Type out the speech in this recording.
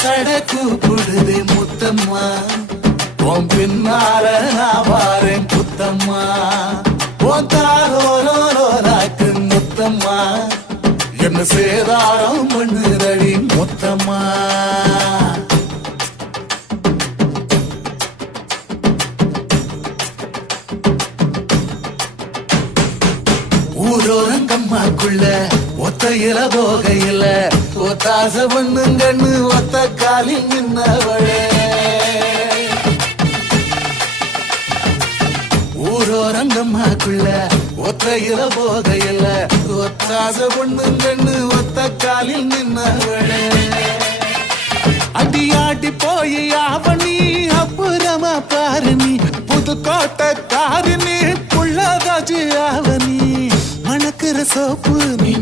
சடக்கு புடுது முத்தம்மா உன் பின்னால நான் வாரேன் புத்தம்மா உன் தாரோராக்கு முத்தம்மா என்ன சேதாரம் பண்ணுதடி முத்தம்மா ஊரோரங்கம்மாக்குள்ள ஒத்தையில போகையில ஒத்தாச பண்ணுங்கன்னு ஒத்த காலில் நின்னவளே ஊரோரங்கம்மாக்குள்ள ஒத்தையில போகையில ஒத்தாச பண்ணுங்கன்னு ஒத்த காலில் நின்னவளே அடியாடி போய் அவனி அப்புறமா பாரு நீ புதுக்கோட்டை காரு நீ புள்ளதாச்சு அவனி மணக்கிற சோப்பு நீ